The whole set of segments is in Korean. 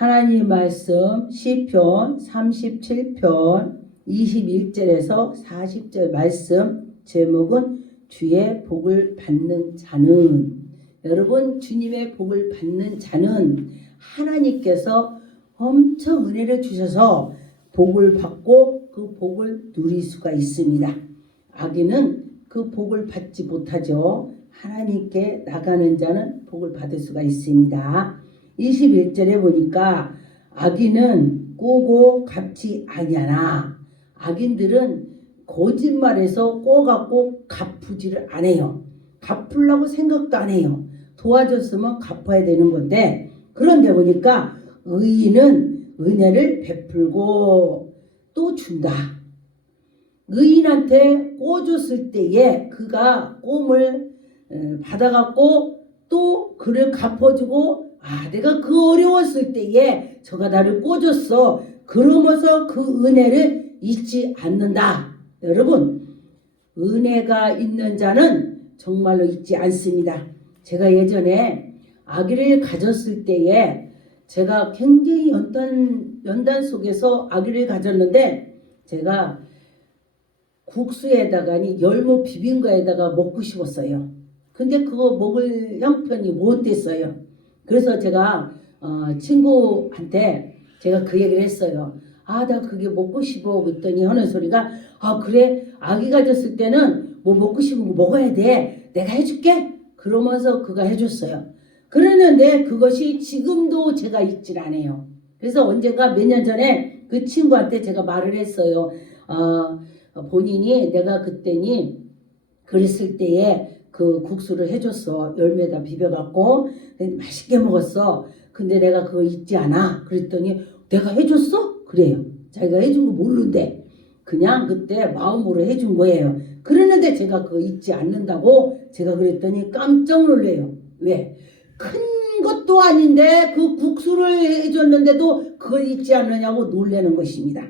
하나님 말씀 시편 37편 21절에서 40절 말씀 제목은 주의 복을 받는 자는, 여러분 주님의 복을 받는 자는 하나님께서 엄청 은혜를 주셔서 복을 받고 그 복을 누릴 수가 있습니다. 악인은 그 복을 받지 못하죠. 하나님께 나가는 자는 복을 받을 수가 있습니다. 21절에 보니까 악인은 꼬고 갚지 아니하나, 악인들은 거짓말해서 꼬갖고 갚지를 안 해요. 갚으려고 생각도 안 해요. 도와줬으면 갚아야 되는 건데, 그런데 보니까 의인은 은혜를 베풀고 또 준다. 의인한테 꼬줬을 때에 그가 꼼을 받아갖고 또 그를 갚아주고, 내가 그 어려웠을 때에 저가 나를 꼬줬어. 그러면서 그 은혜를 잊지 않는다. 여러분, 은혜가 있는 자는 정말로 잊지 않습니다. 제가 예전에 아기를 가졌을 때에 제가 굉장히 연단 속에서 아기를 가졌는데, 제가 국수에다가 열무 비빈 거에다가 먹고 싶었어요. 근데 그거 먹을 형편이 못 됐어요. 그래서 제가 친구한테 제가 그 얘기를 했어요. 나 그게 먹고 싶어. 그랬더니 하는 소리가, 그래, 아기 가졌을 때는 뭐 먹고 싶은 거 먹어야 돼. 내가 해줄게. 그러면서 그가 해줬어요. 그랬는데 그것이 지금도 제가 잊질 않아요. 그래서 언젠가 몇 년 전에 그 친구한테 제가 말을 했어요. 본인이 내가 그때니 그랬을 때에 그 국수를 해줬어. 열매에다 비벼갖고 맛있게 먹었어. 근데 내가 그거 잊지 않아. 그랬더니 내가 해줬어? 그래요. 자기가 해준 거 모르는데 그냥 그때 마음으로 해준 거예요. 그러는데 제가 그거 잊지 않는다고 제가 그랬더니 깜짝 놀래요. 왜? 큰 것도 아닌데 그 국수를 해줬는데도 그걸 잊지 않느냐고 놀라는 것입니다.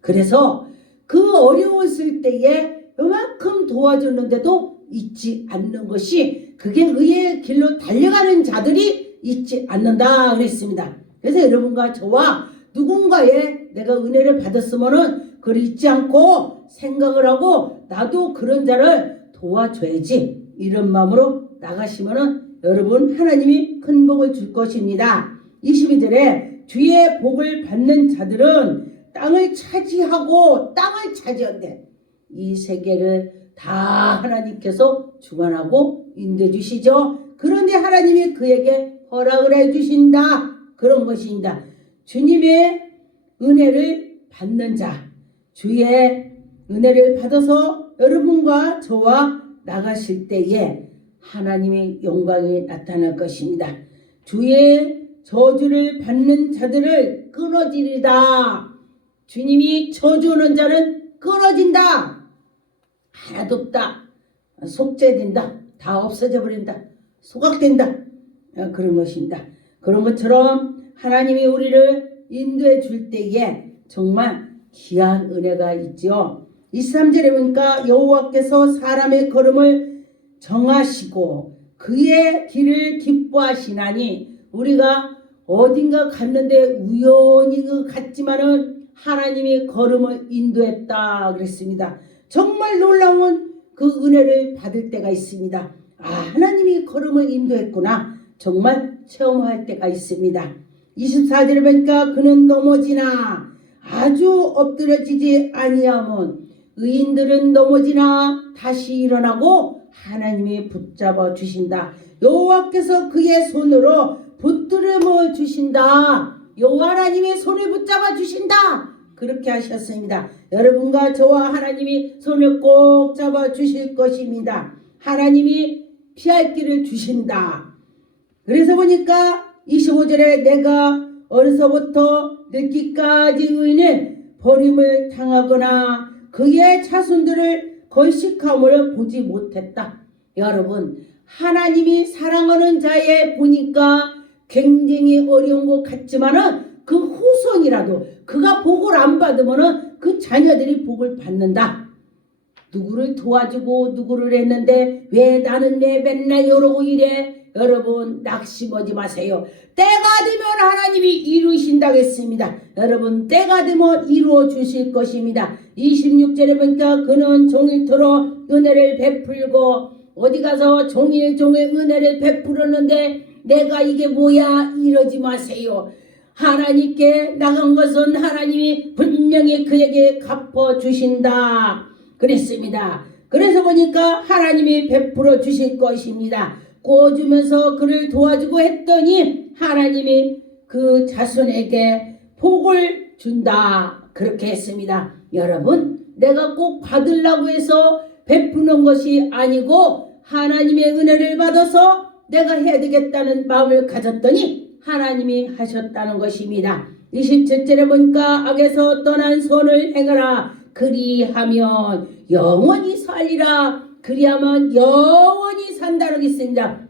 그래서 그 어려웠을 때에 요만큼 도와줬는데도 잊지 않는 것이, 그게 의의 길로 달려가는 자들이 잊지 않는다 그랬습니다. 그래서 여러분과 저와 누군가의 내가 은혜를 받았으면은 그걸 잊지 않고 생각을 하고 나도 그런 자를 도와줘야지, 이런 마음으로 나가시면은 여러분 하나님이 큰 복을 줄 것입니다. 22절에 주의 복을 받는 자들은 땅을 차지하고 땅을 차지한대. 이 세계를 다 하나님께서 주관하고 인도해 주시죠. 그런데 하나님이 그에게 허락을 해 주신다. 그런 것입니다. 주님의 은혜를 받는 자, 주의 은혜를 받아서 여러분과 저와 나가실 때에 하나님의 영광이 나타날 것입니다. 주의 저주를 받는 자들을 끊어지리다. 주님이 저주하는 자는 끊어진다. 하나도 없다. 속죄된다. 다 없어져 버린다. 소각된다. 그런 것입니다. 그런 것처럼 하나님이 우리를 인도해 줄 때에 정말 귀한 은혜가 있죠. 23절에 보니까 여호와께서 사람의 걸음을 정하시고 그의 길을 기뻐하시나니, 우리가 어딘가 갔는데 우연히 갔지만은 하나님이 걸음을 인도했다 그랬습니다. 정말 놀라운 그 은혜를 받을 때가 있습니다. 하나님이 걸음을 인도했구나. 정말 체험할 때가 있습니다. 24절에 보니까 그는 넘어지나 아주 엎드려지지 아니하면 의인들은 넘어지나 다시 일어나고 하나님이 붙잡아 주신다. 여호와께서 그의 손으로 붙들음을 주신다. 여호와 하나님의 손을 붙잡아 주신다. 그렇게 하셨습니다. 여러분과 저와 하나님이 손을 꼭 잡아 주실 것입니다. 하나님이 피할 길을 주신다. 그래서 보니까 25절에 내가 어려서부터 늙기까지 의인은 버림을 당하거나 그의 자손들을 걸식함을 보지 못했다. 여러분, 하나님이 사랑하는 자에 보니까 굉장히 어려운 것 같지만은 그 후손이라도 그가 복을 안 받으면은 그 자녀들이 복을 받는다. 누구를 도와주고 누구를 했는데 왜 나는 왜 맨날 이러고 이래? 여러분 낙심하지 마세요. 때가 되면 하나님이 이루시 주신다고 했습니다. 여러분 때가 되면 이루어 주실 것입니다. 26절에 보니까 그는 종일토록 은혜를 베풀고 어디 가서 종일 은혜를 베풀었는데 내가 이게 뭐야 이러지 마세요. 하나님께 나간 것은 하나님이 분명히 그에게 갚아주신다 그랬습니다. 그래서 보니까 하나님이 베풀어 주실 것입니다. 구워주면서 그를 도와주고 했더니 하나님이 그 자손에게 복을 준다 그렇게 했습니다. 여러분 내가 꼭 받으려고 해서 베푸는 것이 아니고 하나님의 은혜를 받아서 내가 해야 되겠다는 마음을 가졌더니 하나님이 하셨다는 것입니다. 27절에 보니까 악에서 떠난 손을 행하라 그리하면 영원히 살리라. 그리하면 영원히 산다는 게 있습니다.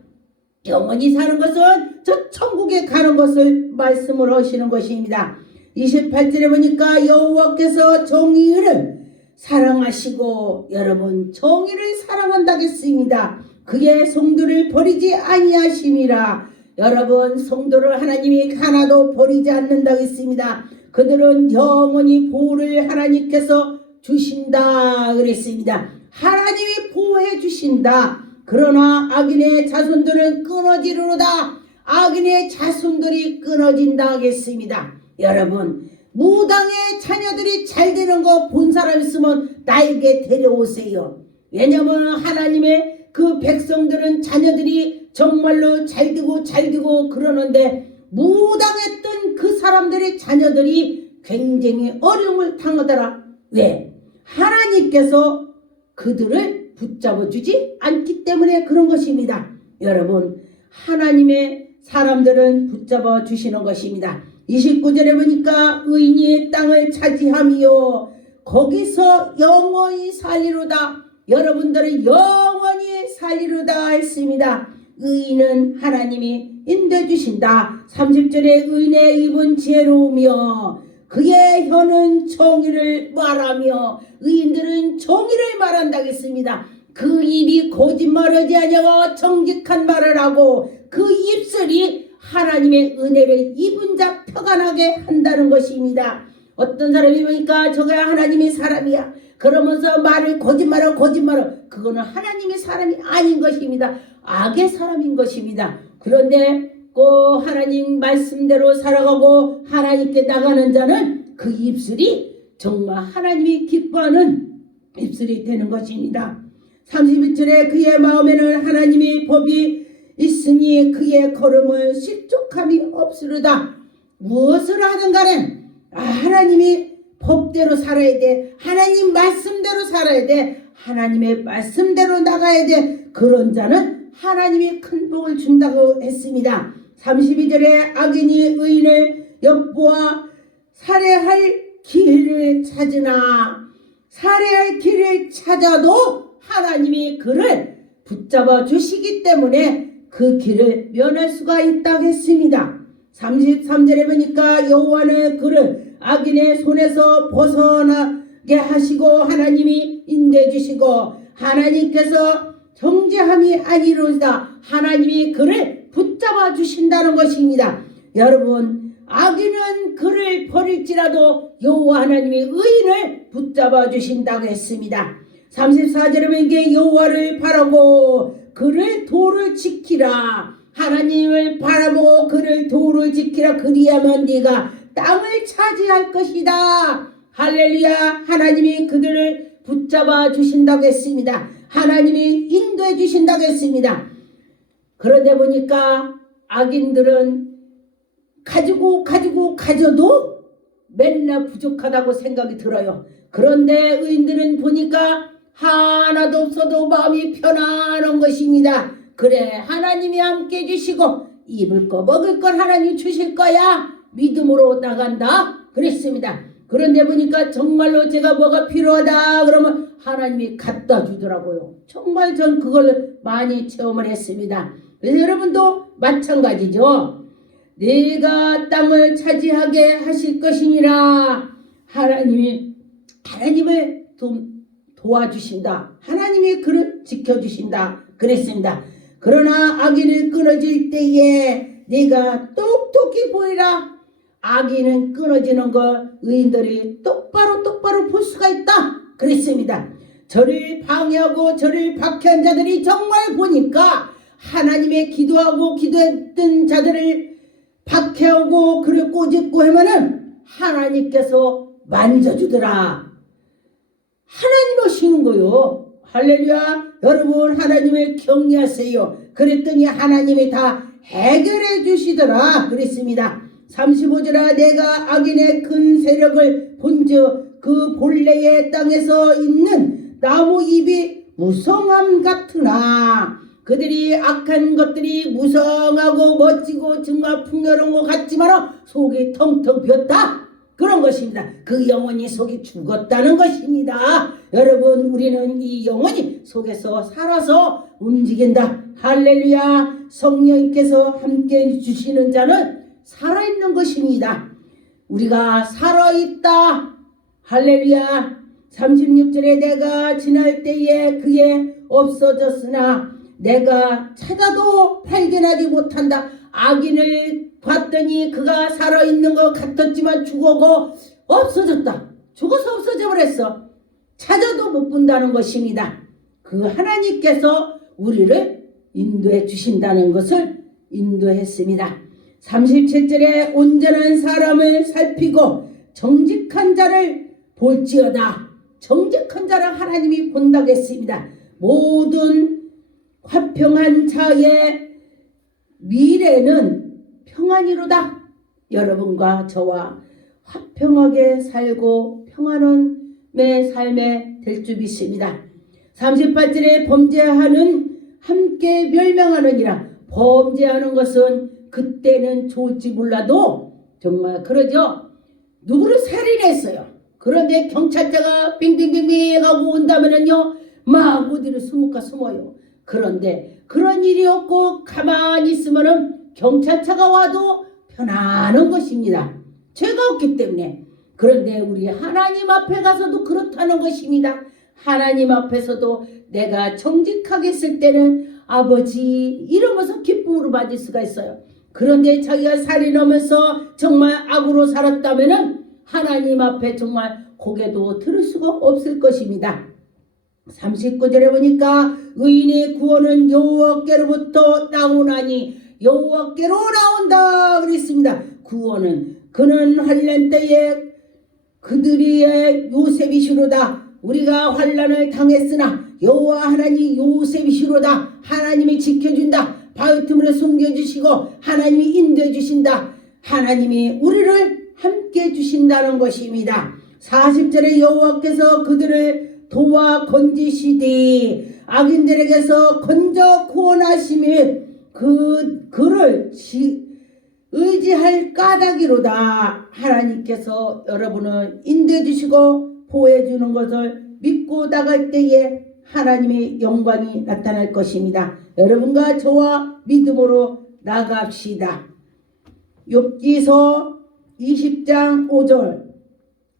영원히 사는 것은 저 천국에 가는 것을 말씀을 하시는 것입니다. 28절에 보니까 여호와께서 정의를 사랑하시고 여러분 정의를 사랑한다고 했습니다. 그의 성도를 버리지 아니하심이라. 여러분 성도를 하나님이 하나도 버리지 않는다고 했습니다. 그들은 영원히 보호를 하나님께서 주신다 그랬습니다. 하나님이 보호해 주신다. 그러나 악인의 자손들은 끊어지리로다. 악인의 자손들이 끊어진다 하겠습니다. 여러분 무당의 자녀들이 잘 되는 거 본 사람 있으면 나에게 데려오세요. 왜냐하면 하나님의 그 백성들은 자녀들이 정말로 잘 되고 그러는데 무당했던 그 사람들의 자녀들이 굉장히 어려움을 당하더라. 왜? 하나님께서 그들을 붙잡아 주지 않기 때문에 그런 것입니다. 여러분 하나님의 사람들은 붙잡아 주시는 것입니다. 29절에 보니까 의인이 땅을 차지하며 거기서 영원히 살리로다. 여러분들은 영원히 살리로다 했습니다. 의인은 하나님이 인도해 주신다. 30절에 의인의 입은 지혜로우며 그의 혀는 정의를 말하며 의인들은 정의를 말한다고 했습니다. 그 입이 거짓말하지 아니하고 정직한 말을 하고 그 입술이 하나님의 은혜를 입은 자 표관하게 한다는 것입니다. 어떤 사람이 보니까 저가 하나님의 사람이야 그러면서 말을 거짓말하고 그거는 하나님의 사람이 아닌 것입니다. 악의 사람인 것입니다. 그런데 꼭 하나님 말씀대로 살아가고 하나님께 나가는 자는 그 입술이 정말 하나님이 기뻐하는 입술이 되는 것입니다. 31절에 그의 마음에는 하나님의 법이 있으니 그의 걸음은 실족함이 없으리다. 무엇을 하든 간에 하나님이 법대로 살아야 돼. 하나님 말씀대로 살아야 돼. 하나님의 말씀대로 나가야 돼. 그런 자는 하나님이 큰 복을 준다고 했습니다. 32절에 악인이 의인을 엿보아 살해할 길을 찾으나 살해할 길을 찾아도 하나님이 그를 붙잡아 주시기 때문에 그 길을 면할 수가 있다고 했습니다. 33절에 보니까 여호와는 그를 악인의 손에서 벗어나게 하시고 하나님이 인도해 주시고 하나님께서 정죄함이 아니로다. 하나님이 그를 붙잡아 주신다는 것입니다. 여러분 악인은 그를 버릴지라도 여호와 하나님이 의인을 붙잡아 주신다고 했습니다. 34절에 보니까 여호와를 바라고 그를 도를 지키라. 하나님을 바라보고 그를 도를 지키라. 그리하면 네가 땅을 차지할 것이다. 할렐루야. 하나님이 그들을 붙잡아 주신다고 했습니다. 하나님이 인도해 주신다고 했습니다. 그런데 보니까 악인들은 가져도 맨날 부족하다고 생각이 들어요. 그런데 의인들은 보니까 하나도 없어도 마음이 편안한 것입니다. 그래 하나님이 함께 해주시고 입을 거 먹을 걸 하나님 주실 거야. 믿음으로 나간다 그랬습니다. 그런데 보니까 정말로 제가 뭐가 필요하다 그러면 하나님이 갖다 주더라고요. 정말 전 그걸 많이 체험을 했습니다. 그래서 여러분도 마찬가지죠. 내가 땅을 차지하게 하실 것이니라. 하나님을 도와주신다. 하나님이 그를 지켜주신다 그랬습니다. 그러나 악인을 끊어질 때에 네가 똑똑히 보이라. 악인은 끊어지는 걸 의인들이 똑바로 볼 수가 있다 그랬습니다. 저를 방해하고 저를 박해한 자들이 정말 보니까 하나님의 기도하고 기도했던 자들을 박해하고 그를 꼬집고 하면은 하나님께서 만져주더라. 하나님 오시는 거요. 할렐루야. 여러분 하나님을 경외하세요. 그랬더니 하나님이 다 해결해 주시더라 그랬습니다. 35절아 내가 악인의 큰 세력을 본즉 그 본래의 땅에서 있는 나무 잎이 무성함 같으나 그들이 악한 것들이 무성하고 멋지고 정말 풍요로운 것 같지만 속이 텅텅 비었다 그런 것입니다. 그 영혼이 속이 죽었다는 것입니다. 여러분 우리는 이 영혼이 속에서 살아서 움직인다. 할렐루야. 성령님께서 함께 주시는 자는 살아있는 것입니다. 우리가 살아있다. 할렐루야. 36절에 내가 지날 때에 그게 없어졌으나 내가 찾아도 발견하지 못한다. 악인을 봤더니 그가 살아있는 것 같았지만 죽어고 없어졌다. 죽어서 없어져 버렸어. 찾아도 못 본다는 것입니다. 그 하나님께서 우리를 인도해 주신다는 것을 인도했습니다. 37절에 온전한 사람을 살피고 정직한 자를 볼지어다. 정직한 자를 하나님이 본다고 했습니다. 모든 화평한 자의 미래는 평안이로다. 여러분과 저와 화평하게 살고 평안한 삶에 될 줄 믿습니다. 38절에 범죄하는 함께 멸망하느니라. 범죄하는 것은 그때는 좋을지 몰라도 정말 그러죠. 누구를 살인했어요. 그런데 경찰차가 빙빙빙빙 하고 온다면은요 막 어디로 숨어요. 그런데 그런 일이 없고 가만히 있으면은 경찰차가 와도 편안한 것입니다. 죄가 없기 때문에. 그런데 우리 하나님 앞에 가서도 그렇다는 것입니다. 하나님 앞에서도 내가 정직하게 있을 때는 아버지 이러면서 기쁨으로 맞을 수가 있어요. 그런데 자기가 살인하면서 정말 악으로 살았다면은 하나님 앞에 정말 고개도 들을 수가 없을 것입니다. 39절에 보니까 의인의 구원은 여호와께로부터 나오나니 여호와께로 나온다 그랬습니다. 구원은 그는 환난 때에 그들의 요셉이시로다. 우리가 환난을 당했으나 여호와 하나님 요셉이시로다. 하나님이 지켜준다. 바위 틈으로 숨겨주시고 하나님이 인도해 주신다. 하나님이 우리를 함께 주신다는 것입니다. 40절에 여호와께서 그들을 도와 건지시되 악인들에게서 건져 구원하시며 그를 의지할 까닭이로다. 하나님께서 여러분을 인도해 주시고 보호해 주는 것을 믿고 나갈 때에 하나님의 영광이 나타날 것입니다. 여러분과 저와 믿음으로 나갑시다. 욥기서 20장 5절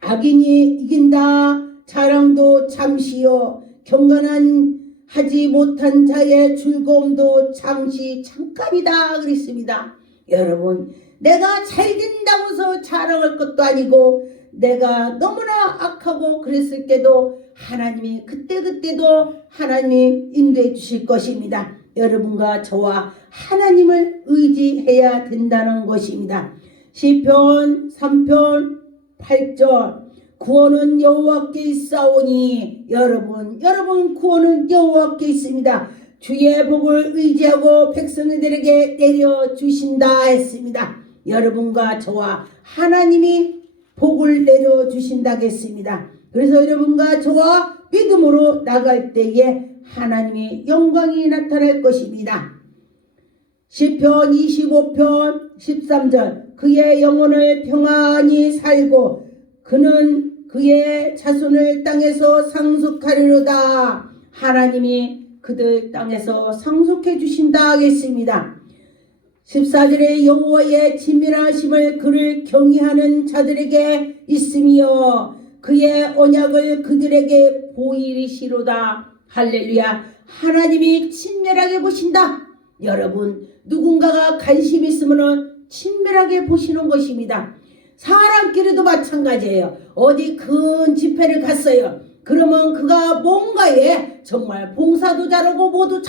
악인이 이긴다. 자랑도 잠시요 경건한 하지 못한 자의 즐거움도 잠깐이다 그랬습니다. 여러분 내가 잘 된다고 해서 자랑할 것도 아니고 내가 너무나 악하고 그랬을 때도 하나님이 그때도 하나님이 인도해 주실 것입니다. 여러분과 저와 하나님을 의지해야 된다는 것입니다. 시편 3편 8절 구원은 여호와께 있사오니 여러분 구원은 여호와께 있습니다. 주의 복을 의지하고 백성들에게 내려주신다 했습니다. 여러분과 저와 하나님이 복을 내려주신다고 했습니다. 그래서 여러분과 저와 믿음으로 나갈 때에 하나님의 영광이 나타날 것입니다. 시편 25편 13절 그의 영혼을 평안히 살고 그는 그의 자손을 땅에서 상속하리로다. 하나님이 그들 땅에서 상속해 주신다 하겠습니다. 14절에 여호와의 친밀하심을 그를 경외하는 자들에게 있으며 그의 언약을 그들에게 보이시로다. 할렐루야. 하나님이 친밀하게 보신다. 여러분 누군가가 관심 있으면 친밀하게 보시는 것입니다. 사람끼리도 마찬가지예요. 어디 큰 집회를 갔어요. 그러면 그가 뭔가에 정말 봉사도 잘하고 모두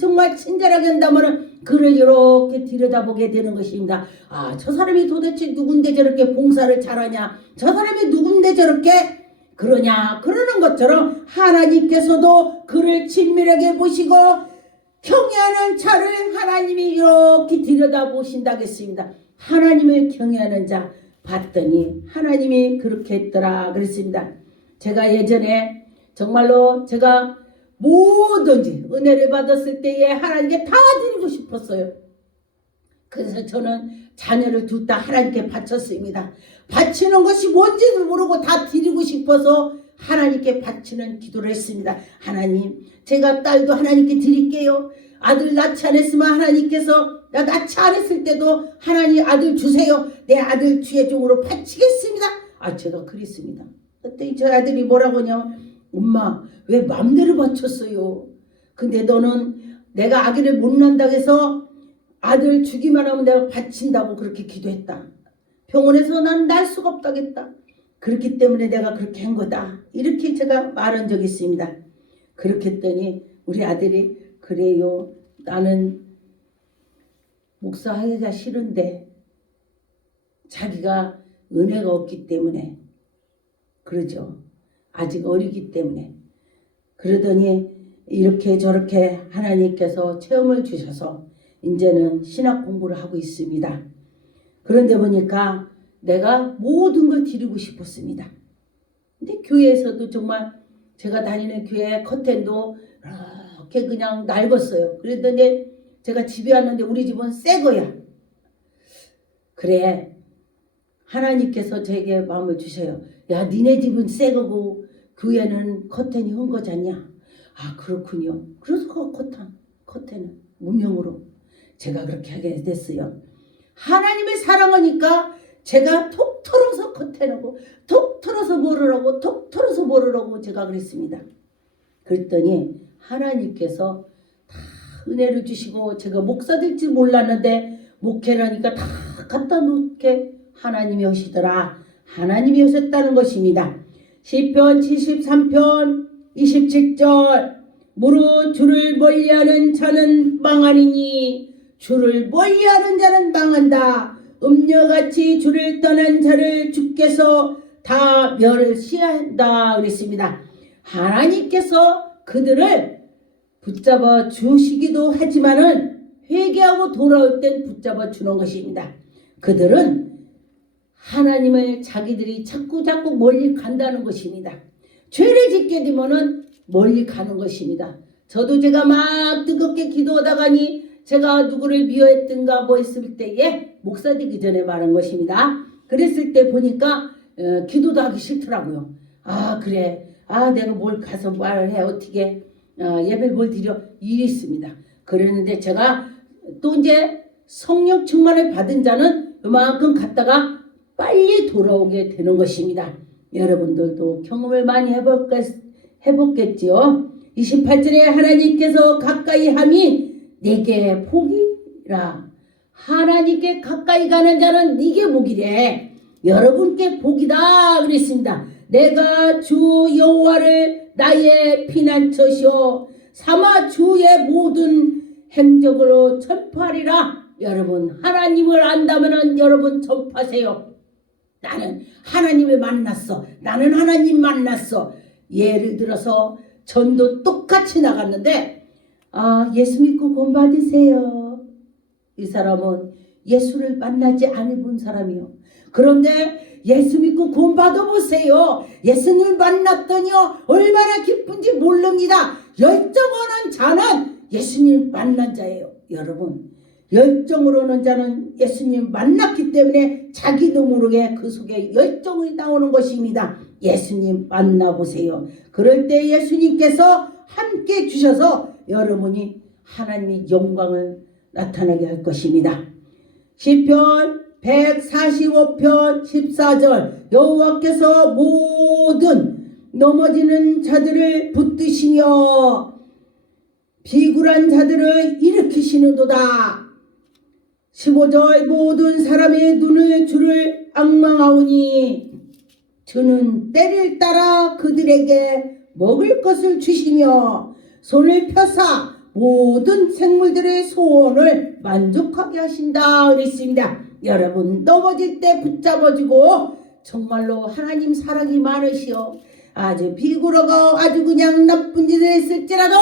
정말 친절하게 한다면 그를 이렇게 들여다보게 되는 것입니다. 아, 저 사람이 도대체 누군데 저렇게 봉사를 잘하냐? 저 사람이 누군데 저렇게 그러냐? 그러는 것처럼 하나님께서도 그를 친밀하게 보시고 경외하는 자를 하나님이 이렇게 들여다보신다겠습니다. 하나님을 경외하는 자 봤더니 하나님이 그렇게 했더라 그랬습니다. 제가 예전에 정말로 제가 뭐든지 은혜를 받았을 때에 하나님께 다 드리고 싶었어요. 그래서 저는 자녀를 둘 다 하나님께 바쳤습니다. 바치는 것이 뭔지도 모르고 다 드리고 싶어서 하나님께 바치는 기도를 했습니다. 하나님, 제가 딸도 하나님께 드릴게요. 아들 낳지 않았으면 하나님께서 나 낳지 않았을 때도 하나님 아들 주세요. 내 아들 주의 종으로 바치겠습니다. 아, 제가 그랬습니다. 그때 저 아들이 뭐라고 하냐? 엄마, 왜 맘대로 바쳤어요? 근데 너는 내가 아기를 못 낳는다고 해서 아들 주기만 하면 내가 바친다고 그렇게 기도했다. 병원에서 난 날 수가 없다겠다. 그렇기 때문에 내가 그렇게 한 거다. 이렇게 제가 말한 적이 있습니다. 그렇게 했더니 우리 아들이 그래요. 나는 목사하기가 싫은데 자기가 은혜가 없기 때문에 그러죠. 아직 어리기 때문에. 그러더니 이렇게 저렇게 하나님께서 체험을 주셔서 이제는 신학 공부를 하고 있습니다. 그런데 보니까 내가 모든 걸 드리고 싶었습니다. 근데 교회에서도 정말 제가 다니는 교회 커튼도 이렇게 그냥 낡았어요. 그랬더니 제가 집에 왔는데 우리 집은 새 거야. 그래, 하나님께서 저에게 마음을 주셔요. 야, 니네 집은 새 거고 교회는 커튼이 헌 거잖냐. 아, 그렇군요. 그래서 그 커튼은 무명으로 제가 그렇게 하게 됐어요. 하나님의 사랑하니까 제가 톡 털어서 커튼하고 톡 털어서 뭐를 하고 톡 털어서 뭐를 하고 제가 그랬습니다. 그랬더니 하나님께서 다 은혜를 주시고 제가 목사 될지 몰랐는데 목회를 하니까 다 갖다 놓게 하나님이 하시더라. 하나님이 하셨다는 것입니다. 시편 73편 27절 무릇 주를 멀리하는 자는 망하니니 주를 멀리하는 자는 망한다. 음녀같이 주를 떠난 자를 주께서 다 멸시한다 그랬습니다. 하나님께서 그들을 붙잡아 주시기도 하지만은 회개하고 돌아올 땐 붙잡아 주는 것입니다. 그들은 하나님을 자기들이 자꾸 멀리 간다는 것입니다. 죄를 짓게 되면은 멀리 가는 것입니다. 저도 제가 막 뜨겁게 기도하다가니 제가 누구를 미워했든가 뭐 했을 때에 목사 되기 전에 말한 것입니다. 그랬을 때 보니까 기도도 하기 싫더라고요. 아, 그래. 아, 내가 뭘 가서 말을 해. 어떻게 예배를 뭘 드려. 일이 있습니다. 그랬는데 제가 또 이제 성령 충만을 받은 자는 이만큼 갔다가 빨리 돌아오게 되는 것입니다. 여러분들도 경험을 많이 해봤겠지요. 28절에 하나님께서 가까이 함이 내게 복이라. 하나님께 가까이 가는 자는 네게 복이래. 여러분께 복이다 그랬습니다. 내가 주 여호와를 나의 피난처시오 삼아 주의 모든 행적으로 전파하리라. 여러분 하나님을 안다면 여러분 전파하세요. 나는 하나님을 만났어. 나는 하나님 만났어. 예를 들어서 전도 똑같이 나갔는데 예수 믿고 구원받으세요. 이 사람은 예수를 만나지 않은 사람이요. 그런데 예수 믿고 구원받아보세요. 예수님을 만났더니요 얼마나 기쁜지 모릅니다. 열정하는 자는 예수님 만난 자예요. 여러분 열정으로 오는 자는 예수님 만났기 때문에 자기도 모르게 그 속에 열정이 나오는 것입니다. 예수님 만나보세요. 그럴 때 예수님께서 함께 주셔서 여러분이 하나님의 영광을 나타나게 할 것입니다. 시편 145편 14절 여호와께서 모든 넘어지는 자들을 붙드시며 비굴한 자들을 일으키시는도다. 15절 모든 사람의 눈을 주를 앙망하오니 주는 때를 따라 그들에게 먹을 것을 주시며 손을 펴사 모든 생물들의 소원을 만족하게 하신다 그랬습니다. 여러분 넘어질 때 붙잡아주고 정말로 하나님 사랑이 많으시오. 아주 비굴하고 아주 그냥 나쁜 짓을 했을지라도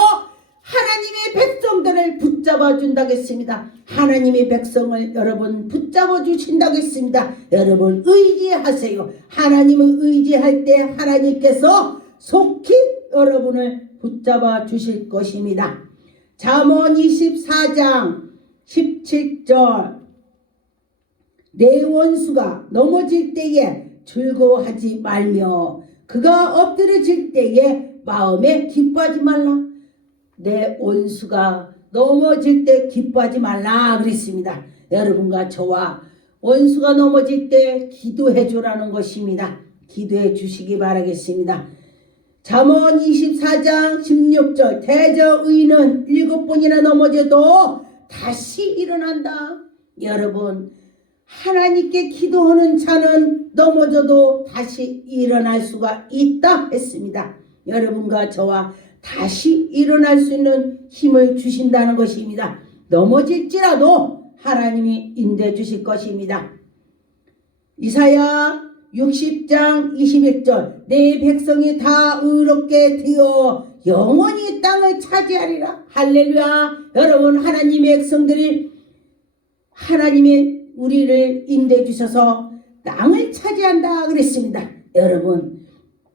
하나님의 백성들을 붙잡아 준다겠습니다. 하나님의 백성을 여러분 붙잡아 주신다겠습니다. 여러분 의지하세요. 하나님을 의지할 때 하나님께서 속히 여러분을 붙잡아 주실 것입니다. 잠언 24장 17절 내 원수가 넘어질 때에 즐거워하지 말며 그가 엎드려질 때에 마음에 기뻐하지 말라. 내 원수가 넘어질 때 기뻐하지 말라 그랬습니다. 여러분과 저와 원수가 넘어질 때 기도해 주라는 것입니다. 기도해 주시기 바라겠습니다. 잠언 24장 16절 대저 의인은 7번이나 넘어져도 다시 일어난다. 여러분 하나님께 기도하는 자는 넘어져도 다시 일어날 수가 있다 했습니다. 여러분과 저와 다시 일어날 수 있는 힘을 주신다는 것입니다. 넘어질지라도 하나님이 인도해 주실 것입니다. 이사야 60장 21절 내 백성이 다 의롭게 되어 영원히 땅을 차지하리라. 할렐루야. 여러분 하나님의 백성들이 하나님의 우리를 인도해 주셔서 땅을 차지한다 그랬습니다. 여러분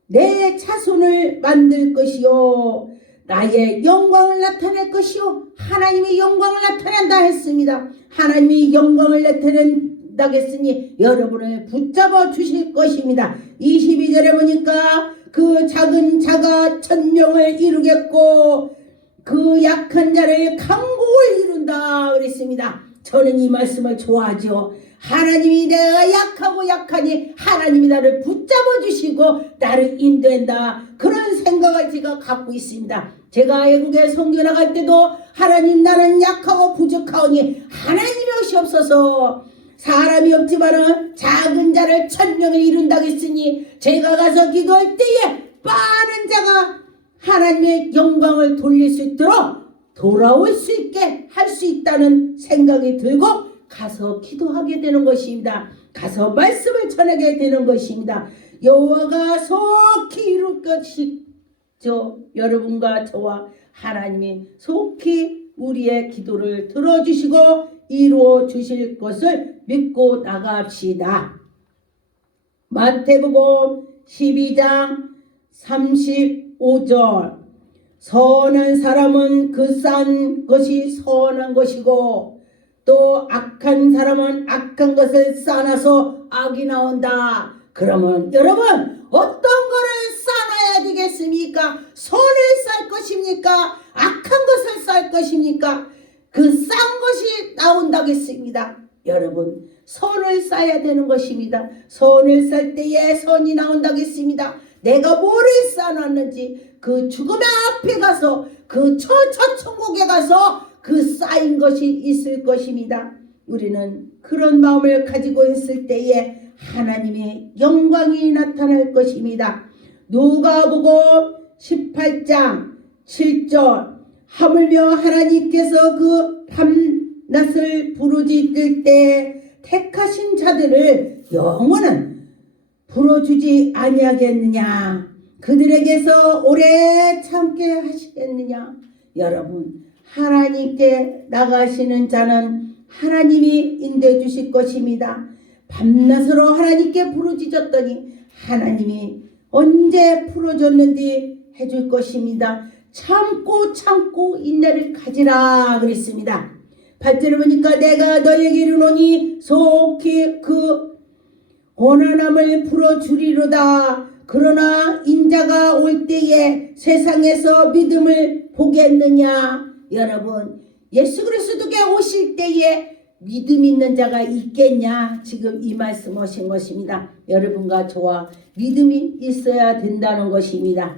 내 자손을 만들 것이요 나의 영광을 나타낼 것이요 하나님의 영광을 나타낸다 했습니다. 하나님의 영광을 나타낸다 했으니 여러분을 붙잡아 주실 것입니다. 22절에 보니까 그 작은 자가 천명을 이루겠고 그 약한 자를 강국을 이룬다 그랬습니다. 저는 이 말씀을 좋아하죠. 하나님이 내가 약하고 약하니 하나님이 나를 붙잡아 주시고 나를 인도한다. 그런 생각을 제가 갖고 있습니다. 제가 외국에 선교 나갈 때도 하나님 나는 약하고 부족하오니 하나님이 오시옵소서. 사람이 없지만은 작은 자를 천명을 이룬다고 했으니 제가 가서 기도할 때에 많은 자가 하나님의 영광을 돌릴 수 있도록 돌아올 수 있게 할 수 있다는 생각이 들고 가서 기도하게 되는 것입니다. 가서 말씀을 전하게 되는 것입니다. 여호와가 속히 이룰 것이죠. 여러분과 저와 하나님이 속히 우리의 기도를 들어주시고 이루어 주실 것을 믿고 나갑시다. 마태복음 12장 35절 선한 사람은 그 싼 것이 선한 것이고 또 악한 사람은 악한 것을 쌓아서 악이 나온다. 그러면 여러분 어떤 거를 쌓아야 되겠습니까? 선을 쌓을 것입니까? 악한 것을 쌓을 것입니까? 그 싼 것이 나온다고 했습니다. 여러분 선을 쌓아야 되는 것입니다. 선을 쌓을 때에 선이 나온다고 했습니다. 내가 뭐를 쌓아놨는지 그 죽음의 앞에 가서 그 천국에 가서 그 쌓인 것이 있을 것입니다. 우리는 그런 마음을 가지고 있을 때에 하나님의 영광이 나타날 것입니다. 누가복음 18장 7절 하물며 하나님께서 그 밤낮을 부르짖을 때 택하신 자들을 영원은 불어주지 아니하겠느냐. 그들에게서 오래 참게 하시겠느냐. 여러분 하나님께 나가시는 자는 하나님이 인도해 주실 것입니다. 밤낮으로 하나님께 부르짖었더니 하나님이 언제 풀어줬는지 해줄 것입니다. 참고 인내를 가지라 그랬습니다. 8절에 보니까 내가 너에게 이르노니 속히 그 고난함을 풀어주리로다. 그러나 인자가 올 때에 세상에서 믿음을 보겠느냐. 여러분 예수 그리스도께 오실 때에 믿음 있는 자가 있겠냐. 지금 이 말씀 하신 것입니다. 여러분과 저와 믿음이 있어야 된다는 것입니다.